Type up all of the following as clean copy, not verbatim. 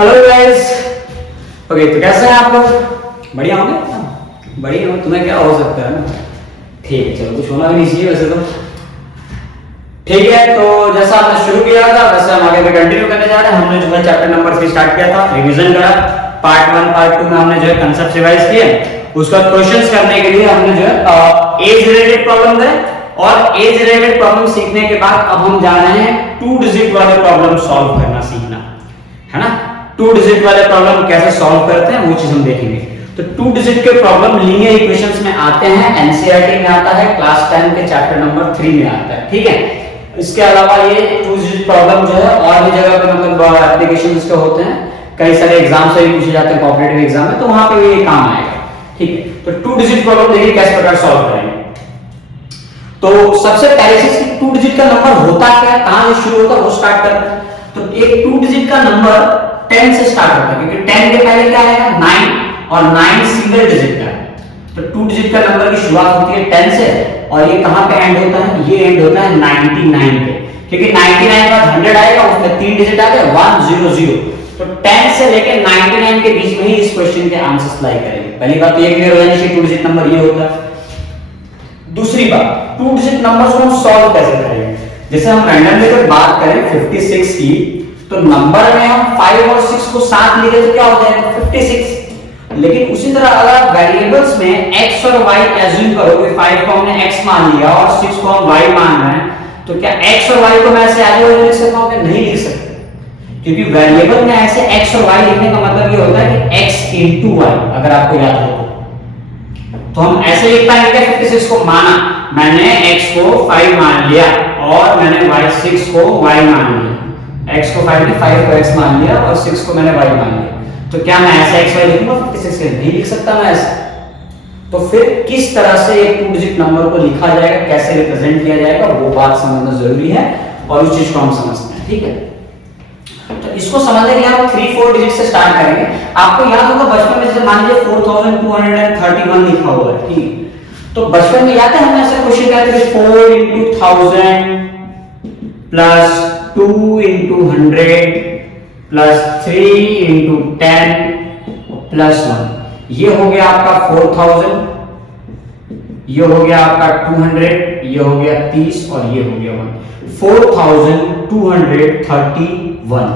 Hello guys. Okay, तो कैसे हैं आप लोग? बढ़िया होंगे? बढ़िया हो, तुम्हें क्या हो सकता है ना। ठीक है, चलो कुछ होना भी नहीं चाहिए वैसे तो। ठीक है, तो जैसा आपने शुरू किया था वैसे हम आगे भी कंटिन्यू करने जा रहे हैं। हमने जो है चैप्टर नंबर 3 स्टार्ट किया था, रिवीजन करा। पार्ट 1 पार्ट 2 में हमने जो है कांसेप्ट रिवाइज किए। उसका क्वेश्चंस करने के लिए हमने जो है एज रिलेटेड प्रॉब्लम करे, और एज रिलेटेड प्रॉब्लम सीखने के बाद अब हम जा रहे हैं 2 डिजिट वाले प्रॉब्लम सॉल्व करना सीखना है ना। 2 डिजिट वाले प्रॉब्लम कैसे सॉल्व करते हैं वो चीज हम देखेंगे। तो 2 डिजिट के प्रॉब्लम लीनियर इक्वेशंस में आते हैं, एनसीईआरटी में आता है, क्लास 10 के चैप्टर नंबर 3 में आता है। ठीक है, इसके अलावा ये 2 डिजिट प्रॉब्लम जो है और भी जगह पे मतलब एप्लीकेशन इसके होते हैं, कई सारे एग्जाम से भी पूछे जाते हैं, कॉम्पिटिटिव एग्जाम में, तो वहां पे भी ये काम आएगा। ठीक है, तो 2 डिजिट प्रॉब्लम देखिए किस प्रकार सॉल्व करेंगे। तो सबसे पहले चीज 2 डिजिट का नंबर होता क्या है, कहां से शुरू होता है वो स्टार्ट करते हैं। तो एक 2 डिजिट का नंबर 10 से स्टार्ट होता है, क्योंकि 10 के पहले क्या आएगा 9, और 9 सिंगल डिजिट का है। तो 2 डिजिट का नंबर की शुरुआत होती है 10 से, और ये कहां पे एंड होता है, ये एंड होता है 99 पे, क्योंकि 99 के बाद 100 आएगा, उसमें 3 डिजिट आ गए 100। तो 10 से लेकर 99 के बीच में ही इस क्वेश्चन के आंसर्स लाई करेंगे। पहली बात तो ये क्लियर हो जानी चाहिए 2 डिजिट नंबर ये होता है। दूसरी बात, 2 डिजिट नंबर्स को हम सॉल्व कैसे करेंगे। जैसे हम रैंडमली अगर बात करें 56 की, तो नंबर में हम 5 और 6 को साथ लिखे तो क्या हो जाएगा 56। लेकिन उसी तरह अगर वेरिएबल्स में x और y एज्यूम करो कि 5 को हमने x मान लिया और 6 को हम y मान रहे हैं, तो क्या x और y को मैं ऐसे आगे लिख सकता हूं क्या? नहीं लिख सकते, क्योंकि वेरिएबल में ऐसे x और y लिखने का मतलब ये होता है कि x into y, अगर आपको याद हो तो हम ऐसे लिख पाएंगे कि 56 को माना, मैंने x को 5 मान लिया और मैंने y6 को y मान लिया, x को 5 नहीं 5 को x मान लिया और 6 को मैंने y मान लिया, तो क्या मैं ऐसे x y लिखूंगा 56 के? नहीं लिख सकता मैं ऐसे। तो फिर किस तरह से एक 2 डिजिट नंबर को लिखा जाएगा, कैसे रिप्रेजेंट किया जाएगा, वो बात समझना जरूरी है, और उस चीज को हम समझते हैं। ठीक है, तो इसको समझने के लिए हम 3-4 डिजिट से स्टार्ट करेंगे। आपको याद होगा बचपन में जैसे मान लीजिए 4231 लिखा हुआ है, ठीक है, तो बचपन में याद है हमने ऐसा क्वेश्चन किया था कि 4 into 1000 plus 2 into 100 plus 3 into 10 plus 1, ये हो गया आपका 4000, ये हो गया आपका 200, ये हो गया 30 और ये हो गया 1, 4231।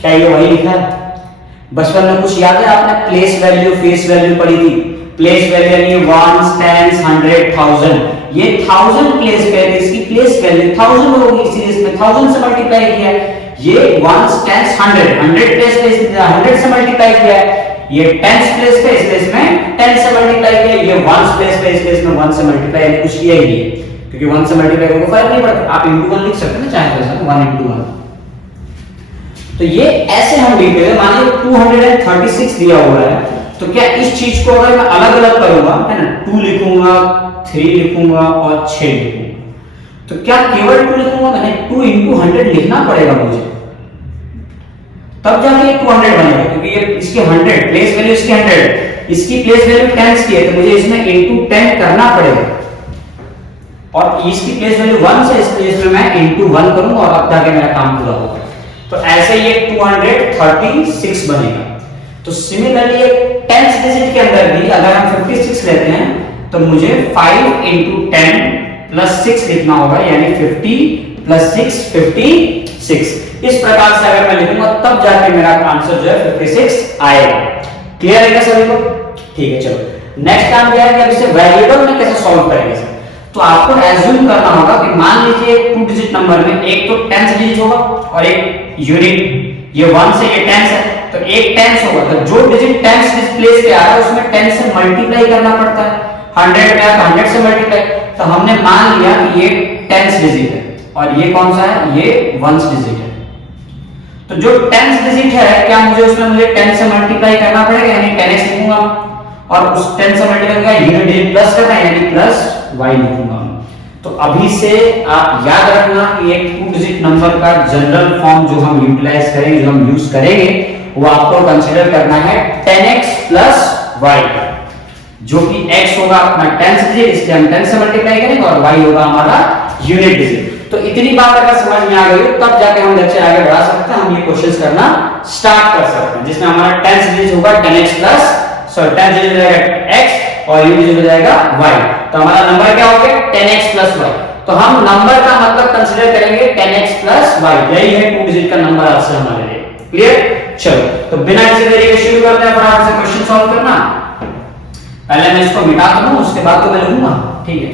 क्या ये वही लिखा है? बचपन में कुछ याद है आपने प्लेस वैल्यू फेस वैल्यू पढ़ी थी। प्लेस वैल्यू यानी 1 10 100 1000, ये 1000 प्लेस पे है, इसकी प्लेस वैल्यू 1000 होगी, इसलिए इसमें 1000 से मल्टीप्लाई किया है। ये 1 10 100 प्लेस पे 100 से मल्टीप्लाई किया है, ये 10 प्लेस पे इसलिए इसमें 10 से मल्टीप्लाई किया, ये 1 प्लेस पे इसलिए इसमें 1 से मल्टीप्लाई कुछ किया ही है, क्योंकि 1 से मल्टीप्लाई करने को फर्क नहीं पड़ता, आप into 1 लिख सकते हैं ना चाहे तो 1 into 1। तो ये ऐसे हम लिख रहे हैं, मान लीजिए 236 दिया हुआ है, तो क्या इस चीज को अगर मैं अलग अलग करूंगा है ना, 2 लिखूंगा 3 लिखूंगा और 6 लिखूंगा, तो क्या केवल 2 लिखूंगा? मैंने 2 into 100 लिखना पड़ेगा मुझे, तब जाके ये 200 बनेगा, क्योंकि ये इसकी 100 प्लेस वैल्यू इसकी 100, इसकी प्लेस वैल्यू 10 की है, तो मुझे इसमें into 10 करना पड़ेगा, और इसकी प्लेस वैल्यू 1 से इसमें मैं into 1 करूंगा और अब जाके मेरा काम पूरा होगा। तो ऐसे ये 236 बनेगा। तो सिमिलरली ये 10th डिजिट के अंदर भी अगर हम 56 लेते हैं तो मुझे 5 into 10 plus 6 लिखना होगा, यानी 50 plus 6 56। इस प्रकार से अगर मैं लिखूंगा तब जाके मेरा आंसर जो है 56 आएगा। क्लियर है क्या सभी को? ठीक है, चलो नेक्स्ट काम क्या है कि अब इसे वेरिएबल में कैसे सॉल्व करेंगे। तो आपको एज्यूम करना होगा कि मान लीजिए 2 डिजिट नंबर में एक तो 10th डिजिट होगा और एक यूनिट, ये 1 से ये 10 है, तो एक 10 होगा, तो जो डिजिट 10 प्लेस पे आ रहा है उसमें 10 से मल्टीप्लाई करना पड़ता है, 100 पे तो 100 से मल्टीप्लाई, तो हमने मान लिया कि ये 10th डिजिट है और ये कौन सा है, ये 1st डिजिट है। तो जो 10th डिजिट है क्या मुझे 10 से मल्टीप्लाई करना पड़ेगा, यानी 10x लिखूंगा, और उस 10 से मल्टीप्लाई करके यूनिट डिजिट प्लस करना है, यानी प्लस y लिखूंगा। तो अभी से आप याद रखना कि एक 2 डिजिट नंबर का जनरल फॉर्म जो हम यूटिलाइज करेंगे, जो हम यूज करेंगे, वो आपको कंसीडर करना है 10x plus y, जो कि x होगा अपना 10th डिजिट, इसलिए हम 10 से मल्टीप्लाई करेंगे, और y होगा हमारा यूनिट डिजिट। तो इतनी बात अगर समझ में आ गई हो तब जाके हम लेक्चर आगे बढ़ा सकते हैं, हम ये क्वेश्चंस करना स्टार्ट कर सकते हैं, जिसमें हमारा 10 डिजिट होगा 10x प्लस 10 डिजिट हो जाएगा x और u डिजिट हो जाएगा y। तो हमारा नंबर क्या हो गया 10x प्लस y। तो हम नंबर का मतलब कंसीडर करेंगे 10x प्लस y, यही है 2 डिजिट का नंबर आज से हमारे लिए। क्लियर? चलो तो बिना किसी देरी के शुरू करते हैं फटाफट से क्वेश्चन सॉल्व करना। पहले मैं इसको मिटा दूं, उसके बाद तो मैं लिखूंगा, ठीक है।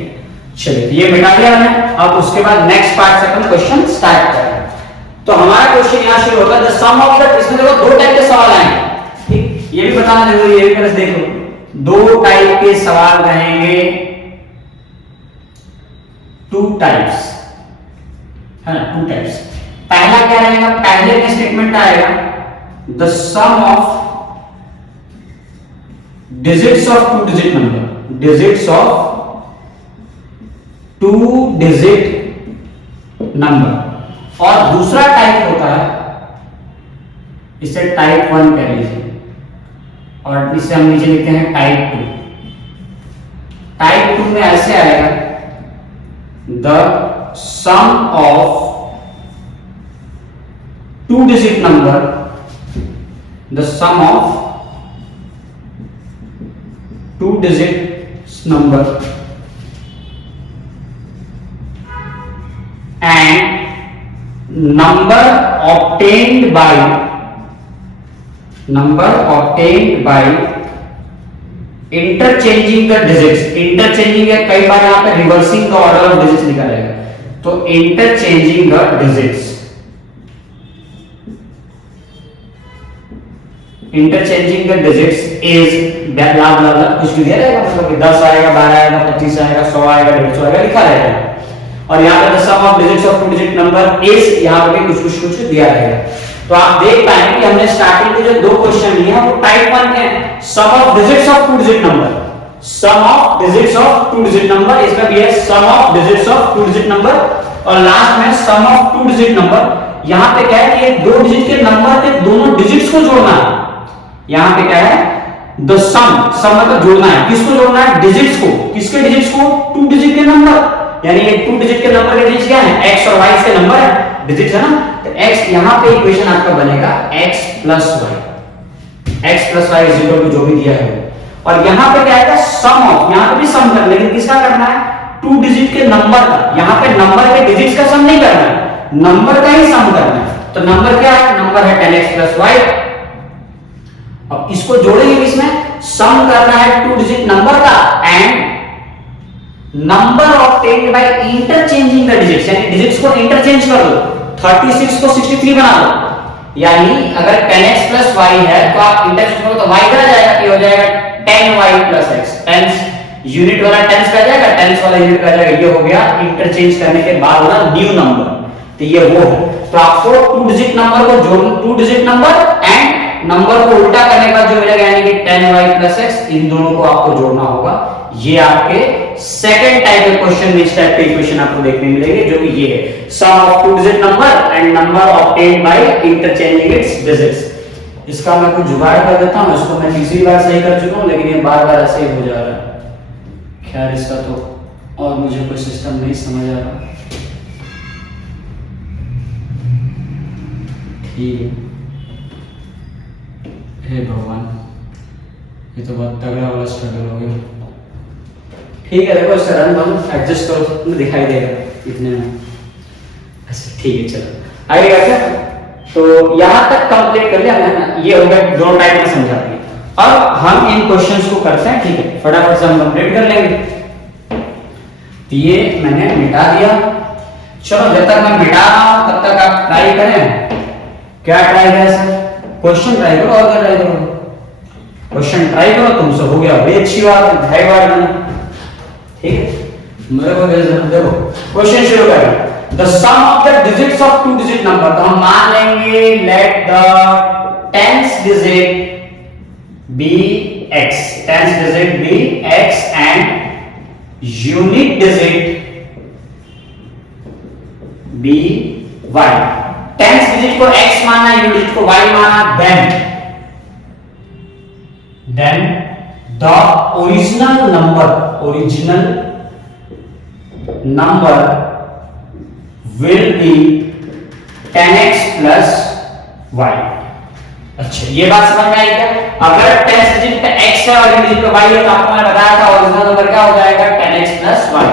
चलिए ये मिटा दिया मैंने, अब उसके बाद नेक्स्ट पार्ट से अपन क्वेश्चन स्टार्ट करेंगे। तो हमारा क्वेश्चन यहां शुरू होगा द सम ऑफ द, इसमें देखो दो टाइप के सवाल आएंगे, ठीक, ये भी बताना जरूरी है, ये भी पहले देख लो। दो टाइप के सवाल रहेंगे, टू टाइप्स, है ना, टू टाइप्स। पहला क्या रहेगा, पहले में स्टेटमेंट आएगा the sum of digits of two digit number, digits of two digit number. और दूसरा टाइप होता है, इसे टाइप 1 कह लीजिए, और इसे हम नीचे लिखते हैं टाइप 2। टाइप 2 में ऐसे आएगा the sum of two digit number, the sum of two digit number and number obtained by interchanging the digits। interchanging है, कई बार यहाँ पे reversing the order of digits लिखा रहेगा, तो interchanging the digits, interchanging the digits is blah blah blah, कुछ भी दिया रहेगा, मतलब कि 10 आएगा, 12 आएगा, 25 आएगा, 100 आएगा, 150 आएगा, लिखा रहेगा। और यहाँ पे sum of digits of two digit number is, यहाँ पे कुछ दिया रहेगा। तो आप देख पाएंगे कि हमने स्टार्टिंग के जो दो क्वेश्चन लिए हैं वो टाइप 1 के हैं, sum of digits of two digit number, sum of digits of two digit number, इसका भी है sum of digits of two digit number, और लास्ट में sum of two digit number. यहाँ पे क्या है कि ये दो डिजिट के नंबर के दोनों डिजिट्स को जोड़ना है। यहाँ पे क्या है, द सम मतलब जोड़ना है, किसको जोड़ना है, डिजिट्स को, किसके डिजिट्स को, टू डिजिट के नंबर, यानी ये टू डिजिट के नंबर के डिजिट क्या है, x और y के नंबर है, डिजिट है ना। तो x यहां पे इक्वेशन आपका बनेगा x plus y is equal to जो भी दिया है। और यहां पे क्या आएगा, सम ऑफ, यहां पे भी सम करना, लेकिन किसका करना है, टू डिजिट के नंबर का। यहां पे नंबर के डिजिट्स का सम नहीं करना है, नंबर का ही सम करना है। तो नंबर क्या है, नंबर है 10x प्लस y। अब इसको जोड़ेंगे, इसमें सम करना है टू डिजिट नंबर का and number obtained by interchanging the digits, यानी डिजिट्स को इंटरचेंज कर दो, 36 को 63 बना दो। यानी अगर 10x प्लस y है तो आप इंटरचेंज करो तो y कितना जाएगा, ये हो जाएगा 10y प्लस x, 10 यूनिट वाला 10 का जाएगा, 10 वाला यूनिट का जाएगा, ये हो गया इंटरचेंज करने के बाद वाला न्यू नंबर। तो ये वो है, तो आपको टू डिजिट नंबर को जोड़ना, to digit number and number को उल्टा करने के बाद जो मिलेगा, यानी कि 10y प्लस x, इन दोनों को आपको जोड़ना होगा। ये आपके सेकंड टाइप के क्वेश्चन में इस टाइप के इक्वेशन आपको देखने मिलेंगे, जो कि ये है sum of two digit number and number obtained by interchanging its digits. इसका मैं कुछ जुगाड़ कर देता हूं, इसको मैं तीसरी बार सही कर चुका हूं, लेकिन ये बार बार ऐसे ही हो जा रहा है। खैर इसका तो और मुझे कोई सिस्टम नहीं समझ आ रहा, ठीक है। हे भगवान, ये तो बहुत तगड़ा वाला स्ट्रगल हो गया। ठीक है, देखो इससे रन करो, एडजस्ट करो, तुम्हें दिखाई देगा इतने में। अच्छा ठीक है, चलो आगे क्या, तो यहां तक कंप्लीट कर लिया हमने, ये हो गया दोनों टाइप में समझा दिया। अब हम इन क्वेश्चंस को करते हैं, ठीक है, फटाफट से हम कंप्लीट कर लेंगे। तो ये मैंने मिटा दिया, चलो जब तक मैं मिटा रहा हूं तब तक आप ट्राई करें। क्या ट्राई करें सर, क्वेश्चन ट्राई करो, और क्या ट्राई करो, क्वेश्चन ट्राई करो, तुमसे हो गया, बड़ी अच्छी बात है, बार मैंने, ठीक है। मेरे को देखो क्वेश्चन शुरू करें, the sum of the digits of two digit number. तो हम मान लेंगे let the tenth digit be x, tenth digit be x and unit digit be y। Tenth digit को x माना, यूनिट डिजिट को y माना, then the original number will be 10x plus y। अच्छा, ये बात समझ में आई क्या? अगर 10th डिजिट पे x है और डिजिट पे y है तो आपको मैंने बताया था ओरिजिनल नंबर क्या हो जाएगा 10x प्लस y।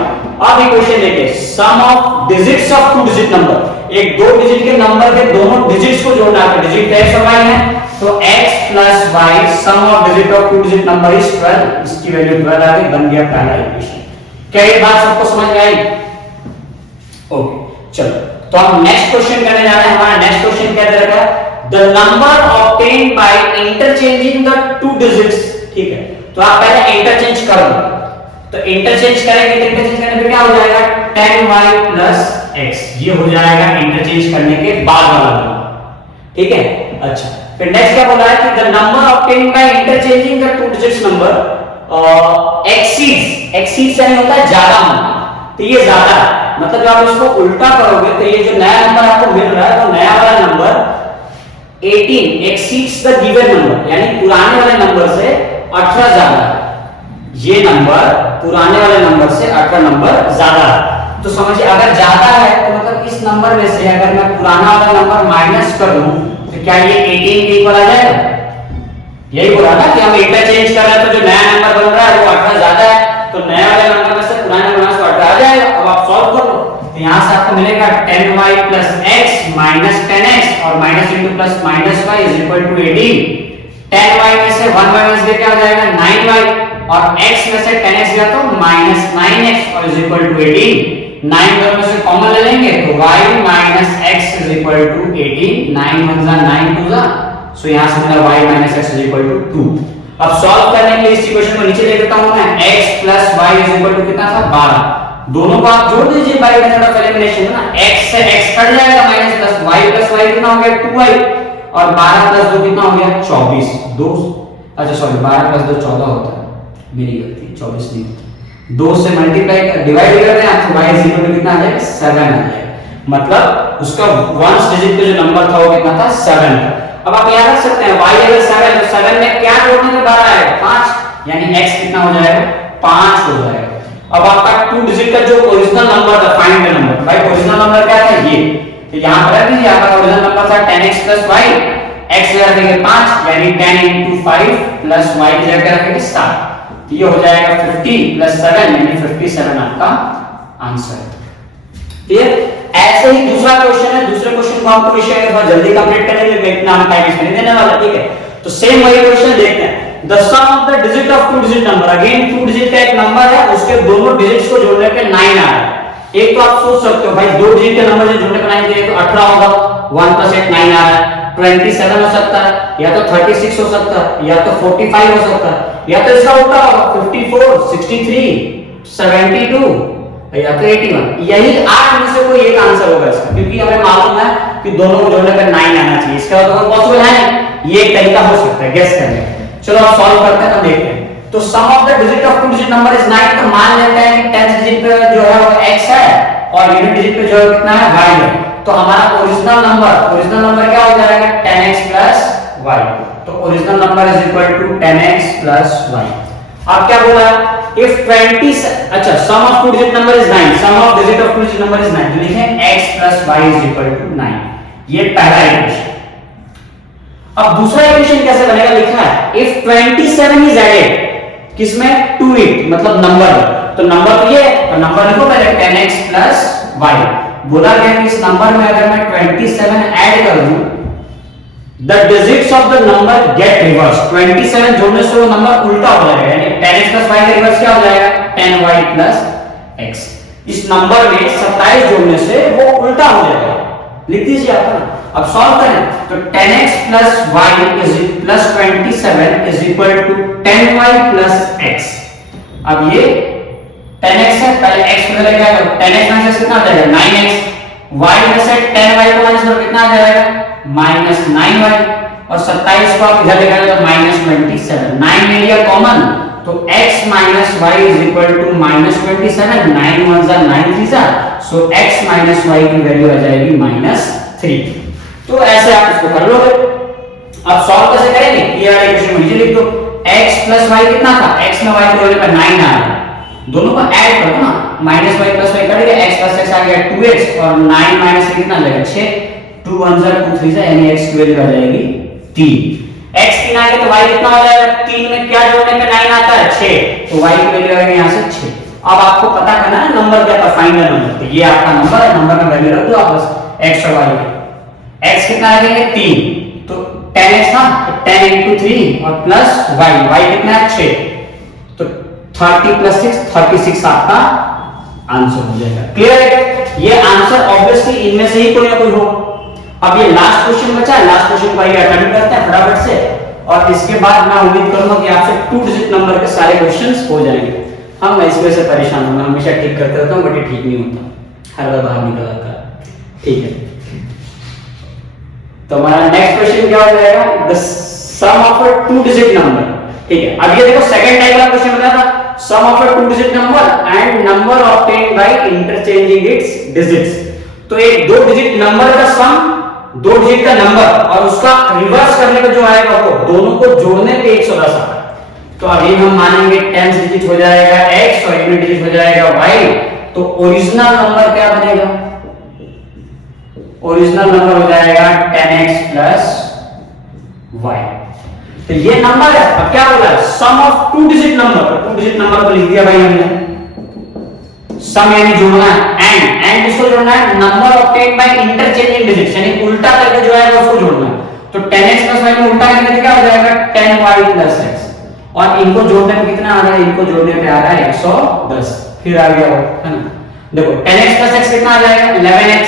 अब इक्वेशन देखिए, sum of digits of two digit number, एक दो डिजिट के नंबर के दोनों डिजिट्स को जोड़ना है। डिजिट x और y है तो x plus y sum of digit of two digit number is 12। इसकी वैल्यू 12 आ गई, बन गया पहला इक्वेशन। क्या ये बात सबको समझ में आई? ओके, चलो तो हम नेक्स्ट क्वेश्चन करने जा रहे हैं। हमारा नेक्स्ट क्वेश्चन क्या दे रखा है? The number obtained by interchanging the two digits। ठीक है, तो आप पहले इंटरचेंज कर लो। तो इंटरचेंज करेंगे तो इंटरचेंज करने पे क्या हो जाएगा 10y plus x। ये हो जाएगा इंटरचेंज करने के बाद वाला नंबर। ठीक है, अच्छा फिर नेक्स्ट क्या बोला है कि the number obtained by interchanging the two digits number exceeds यानी होता है ज्यादा होना, तो ये ज्यादा है। मतलब जब आप इसको उल्टा करोगे तो ये जो नया नंबर आपको मिल रहा है वो नया वाला number 18 exceeds the given number, यानी पुराने वाले नंबर से 18 ज्यादा है। ये नंबर पुराने वाले नंबर से 18 नंबर ज्यादा है। तो समझिए अगर ज्यादा है तो मतलब इस नंबर में से अगर मैं पुराना वाला नंबर माइनस कर दूं तो क्या ये 18 के इक्वल आ जाएगा? यही बोला ना कि हम इंटरचेंज कर रहे हैं तो जो नया नंबर बन रहा है वो 18 ज्यादा है, तो नया वाले नंबर में से पुराने नंबर से 18 आ जाएगा। अब आप सॉल्व कर लो तो यहां से आपको मिलेगा 10y plus x minus 10x और minus into plus minus y is equal to 18। 10y में से 1 माइनस दे क्या हो जाएगा 9y और x में से 10x गया तो माइनस 9x और इज इक्वल टू 18। 9 दोनों में से कॉमन ले लेंगे तो y minus x is equal to 18। 9 1 जा 9 2 जा, सो यहां से मिला y minus x is equal to 2। अब सॉल्व करने के लिए इस इक्वेशन को नीचे ले लेता हूं मैं, x plus y is equal to कितना था 12। दोनों को आप जोड़ दीजिए बाय मेथड ऑफ एलिमिनेशन ना, x से x कट जाएगा minus plus y plus y कितना हो गया 2y और 12 प्लस 2 कितना हो गया 24। 2 अच्छा सॉरी 12 प्लस 2 14 होता है, मेरी गलती 24 नहीं, 2 से मल्टीप्लाई डिवाइड कर रहे हैं तो y इज इक्वल टू कितना आ जाएगा 7 आ जाएगा। मतलब उसका वंस डिजिट पे जो नंबर था वो कितना था 7 था। अब आप याद रख सकते हैं y अगर 7 तो 7 में क्या जोड़ने के 12 आएगा 5, यानी x कितना हो जाएगा 5 हो जाएगा। अब आपका टू डिजिट का जो ओरिजिनल नंबर था फाइंड द नंबर, भाई ओरिजिनल नंबर क्या था ये, तो यहां पर रख दीजिए आपका ओरिजिनल नंबर था 10x plus y, x की जगह रखेंगे 5 यानी 10 into 5 plus y की जगह रखेंगे 7, तो ये हो जाएगा 50 plus 7 यानी 57 आपका आंसर है। क्लियर? ऐसे ही दूसरा क्वेश्चन है, दूसरे क्वेश्चन को आपको विषय में बहुत जल्दी कंप्लीट करने के लिए इतना हम टाइम इसमें नहीं देने वाला। ठीक है, तो सेम वही क्वेश्चन देखते हैं। The sum of the digit of two digit number, again two digit का एक नंबर है उसके दोनों डिजिट्स को जोड़ने पे 9 आ रहा है। एक तो आप सोच सकते हो भाई दो डिजिट के नंबर से जोड़ने पे 9 दिए तो 18 होगा, 1 plus 8 9 आ रहा है, 27 हो सकता है या तो 36 हो सकता है या तो 45 हो सकता है या तो इसका उल्टा होगा 54 63 72 या तो 81। यही 8 में से कोई एक आंसर होगा इसका, क्योंकि हमें मालूम है कि दोनों को जोड़ने पे 9 आना चाहिए। इसका तो पॉसिबल है नहीं, ये एक तरीका हो सकता है गेस करने का। चलो आप सॉल्व करते हैं तो देखते हैं। तो sum of the digit of two digit number is 9, तो मान लेते हैं कि 10th डिजिट पे जो है वो x है और यूनिट डिजिट पे जो है कितना है y है। तो हमारा ओरिजिनल नंबर क्या हो जाएगा 10x plus y। तो original number is equal to 10x plus y। अब क्या बोला इफ 20 अच्छा sum of two digit number is 9, sum of digit of two digit number is 9, तो लिखें x plus y is equal to 9। ये पहला equation. अब दूसरा इक्वेशन कैसे बनेगा लिखा है इफ 27 इज एडेड किसमें टू इट, मतलब नंबर, तो नंबर तो ये तो नंबर लिखो पहले 10x plus y। बोला गया कि इस नंबर में अगर मैं 27 ऐड कर दूं the digits of the number get reverse. 27 जोड़ने से वो नंबर उल्टा हो जाएगा, यानी 10x plus y का रिवर्स क्या हो जाएगा 10y plus x। इस नंबर में 27 जोड़ने से वो उल्टा हो जाएगा, लिख दीजिए आप। अब सॉल्व करें तो 10x plus y plus 27 is equal to 10y plus x। अब ये 10x है, पहले x को लेके आएगा 10x में से कितना आ जाएगा 9x, y में से 10y को माइनस करो कितना आ जाएगा -9y और 27 को आप इधर लेके आएगा तो -27। 9 ले लिया कॉमन तो x minus y is equal to -27। 9 1 जा 9 3 जा, सो x minus y की वैल्यू आ जाएगी -3। तो ऐसे आप इसको कर लोगे। अब सॉल्व कैसे करेंगे, ये वाला इक्वेशन नीचे लिख दो। x plus y कितना था, x में y की वैल्यू पर 9 आ रहा है, दोनों को ऐड करो ना माइनस वाई प्लस वाई करेंगे, x प्लस x आ गया 2x और 9 माइनस कितना आ जाएगा 6, 2 1 जा 2 3 जा, यानी x की वैल्यू आ जाएगी 3। x 3 आ गया तो y कितना हो जाएगा, 3 में क्या जोड़ने पे 9 आता है 6, तो y की वैल्यू आएगी यहां से 6। अब आपको पता करना है नंबर क्या था, फाइंड द नंबर। तो ये आपका नंबर है, नंबर में वैल्यू रख दो आप बस x और y। x कितना आ जाएगा 3, तो 10x था तो 10 into 3 और प्लस y, y कितना है 6, तो 30 प्लस 6 36 आपका आंसर हो जाएगा। क्लियर है? ये आंसर ऑब्वियसली इनमें से ही कोई ना कोई हो। अब ये लास्ट क्वेश्चन बचा है, लास्ट क्वेश्चन को आइए अटेम्प्ट करते हैं फटाफट से, और इसके बाद मैं उम्मीद करूंगा कि आपसे 2 डिजिट नंबर के सारे क्वेश्चंस हो जाएंगे। हम इस वजह से परेशान हूं, मैं हमेशा ठीक करते रहता हूं बट ये ठीक नहीं होता, हर बार बाहर निकल आता है। ठीक है, तो हमारा नेक्स्ट क्वेश्चन क्या हो जाएगा, the sum of a 2 digit number. ठीक है, अब ये देखो सेकंड टाइप का क्वेश्चन बताया था, sum of a 2 digit number and number obtained by interchanging its digits. तो एक 2 डिजिट नंबर का सम, 2 डिजिट का नंबर और उसका रिवर्स करने पे जो आएगा वो दोनों को जोड़ने पे 110 आता है। तो अभी हम मानेंगे 10 डिजिट हो जाएगा x और 8 डिजिट हो जाएगा y, तो ओरिजिनल नंबर क्या बनेगा, ओरिजिनल नंबर हो जाएगा 10x प्लस y। तो ये नंबर है, अब क्या बोला है, सम ऑफ 2 डिजिट नंबर, तो 2 डिजिट नंबर को लिख दिया भाई हमने, सम यानी जोड़ना है, एंड किसको जोड़ना है, number obtained by interchanging digits, यानी उल्टा करके जो है उसको जोड़ना है। तो 10x प्लस y में उल्टा करके क्या हो जाएगा 10y प्लस x, और इनको जोड़ने में कितना आ रहा है, इनको जोड़ने पे आ रहा है 110। फिर आ गया वो, है ना, देखो 10x प्लस x कितना आ जाएगा 11x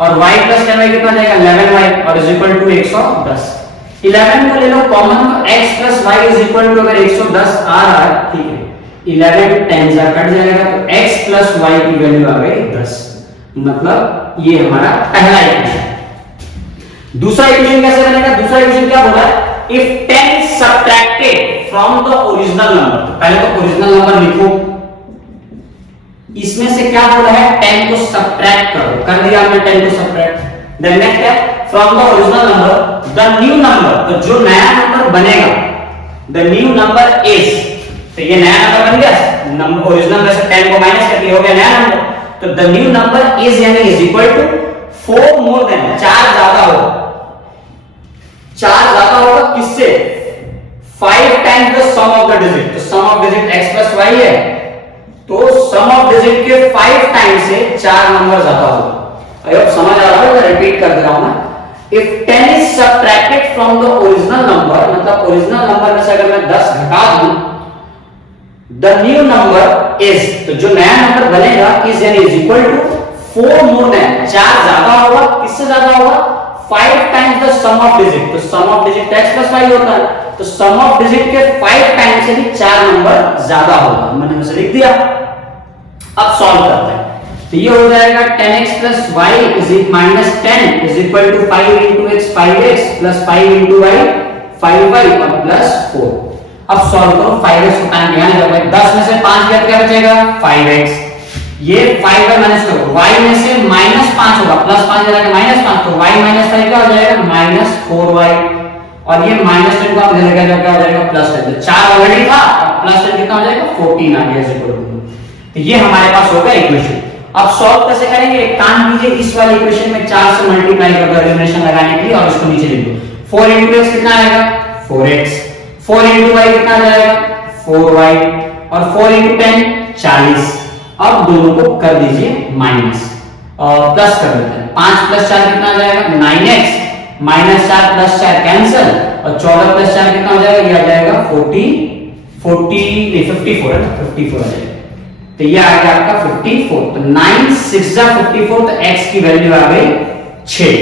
और y प्लस 10y कितना आ जाएगा 11y और इज इक्वल टू 110। 11 को ले लो कॉमन, तो x plus y is equal to, अगर 110 आ रहा है ठीक है, 11 10 जा कट जाएगा तो x प्लस y की वैल्यू आ गई 10। मतलब ये हमारा पहला इक्वेशन। दूसरा इक्वेशन कैसे बनेगा, दूसरा इक्वेशन क्या बोला है, if 10 subtracted from the original number. पहले तो ओरिजिनल नंबर लिखो, इसमें से क्या बोला है 10 को सब्ट्रैक्ट करो, कर दिया हमने 10 को सब्ट्रैक्ट। देन नेक्स्ट है from the original number the new number, तो जो नया नंबर बनेगा, द न्यू नंबर इज, तो ये नया नंबर बन गया, नंबर ओरिजिनल में से 10 को माइनस कर दिया, हो गया नया नंबर। तो द न्यू नंबर इज यानी is equal to 4 more than, 4 ज्यादा होगा, 4 ज्यादा होगा किससे, 5 times the sum of the digit. तो sum of digit x plus y है, तो सम ऑफ डिजिट के 5 टाइम्स से 4 नंबर ज्यादा होगा। अब समझ आ रहा है, मैं रिपीट कर दे रहा हूं मैं। If 10 is subtracted from the original number, मतलब ओरिजिनल नंबर में से अगर मैं 10 घटा दूं, the new number is, तो जो नया नंबर बनेगा is यानी is equal to 4 more than, 4 ज्यादा होगा, किससे ज्यादा होगा 5 times the sum of digit। तो sum of digit x plus y होता है, तो sum of digit के 5 times से भी 4 नंबर ज्यादा होगा, मैंने उसे लिख दिया। अब सॉल्व करते हैं, तो ये हो जाएगा 10x plus y is minus 10 is equal to 5 into x 5x plus 5 into y 5y और plus 4। अब सॉल्व करो, 5x को टाइम यहाँ जाओगे, 10 में से 5 गया तो क्या बचेगा 5x, ये 5 का माइनस करो, y में से -5 होगा, +5 जाएगा -5, तो y - 5 क्या हो जाएगा -4y, और ये -10 को आप इधर लेकर जाओ क्या हो जाएगा +10। तो 4 ऑलरेडी था, +10 कितना हो जाएगा 14 आ गया इज इक्वल टू। तो ये हमारे पास होगा इक्वेशन। अब सॉल्व कैसे करेंगे, एक काम कीजिए, इस वाले इक्वेशन में 4 से मल्टीप्लाई कर दो एलिमिनेशन लगाने के लिए, और इसको नीचे लिख दो। 4 into x कितना आएगा 4x, 4 into y कितना आ जाएगा 4y, और 4 into 10 40। अब दोनों को कर दीजिए माइनस और प्लस कर देते हैं, 5 + 4 कितना आ जाएगा 9x, -4 + 4 कैंसिल, और 14 + 4 कितना हो जाएगा, ये आ जाएगा 54 है ना, 54 आ जाएगा। तो ये आ गया आपका 54, तो 9 6 54, तो x की वैल्यू आ गई 6,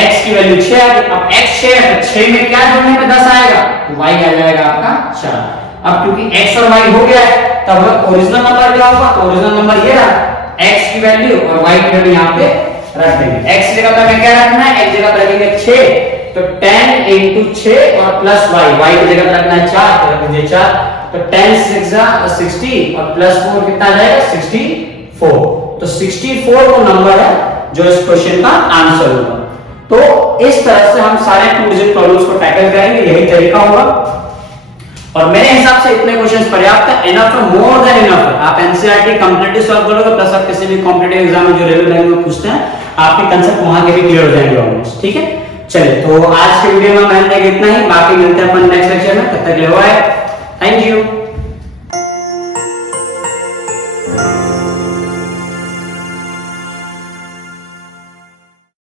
x की वैल्यू 6 आ गई। अब x 6 है तो 6 में क्या जोड़ने पे 10 आएगा, तो y आ जाएगा आपका 4। अब क्योंकि x और y हो गया है, तब ओरिजिनल नंबर क्या होगा, तो ओरिजिनल नंबर ये रहा, x की वैल्यू और y की वैल्यू यहाँ पे रख देंगे। x जगह पर हमें क्या रखना है, x जगह पर रखेंगे 6, तो 10 into 6 और प्लस y की जगह पर रखना है 4, तो रख दीजिए 4, तो 10 6 60 और प्लस 4 कितना आ जाएगा 64। तो 64 वो नंबर है जो इस क्वेश्चन का आंसर होगा। तो इस तरह से हम सारे 2 डिजिट प्रॉब्लम्स को टैकल करेंगे, यही तरीका होगा। और मेरे हिसाब से इतने क्वेश्चंस पर्याप्त है, इनफ है, मोर देन इनफ है। आप एनसीईआरटी कंप्लीटली सॉल्व करोगे प्लस आप किसी भी कॉम्पिटिटिव एग्जाम में जो रेलवे बैंक में पूछते हैं आपके कंसेप्ट वहां के भी क्लियर हो जाएंगे ऑलमोस्ट। ठीक है, चलिए तो आज के वीडियो में मैंने इतना ही, बाकी मिलते हैं अपन नेक्स्ट लेक्चर में, तब तक के लिए बाय, थैंक यू।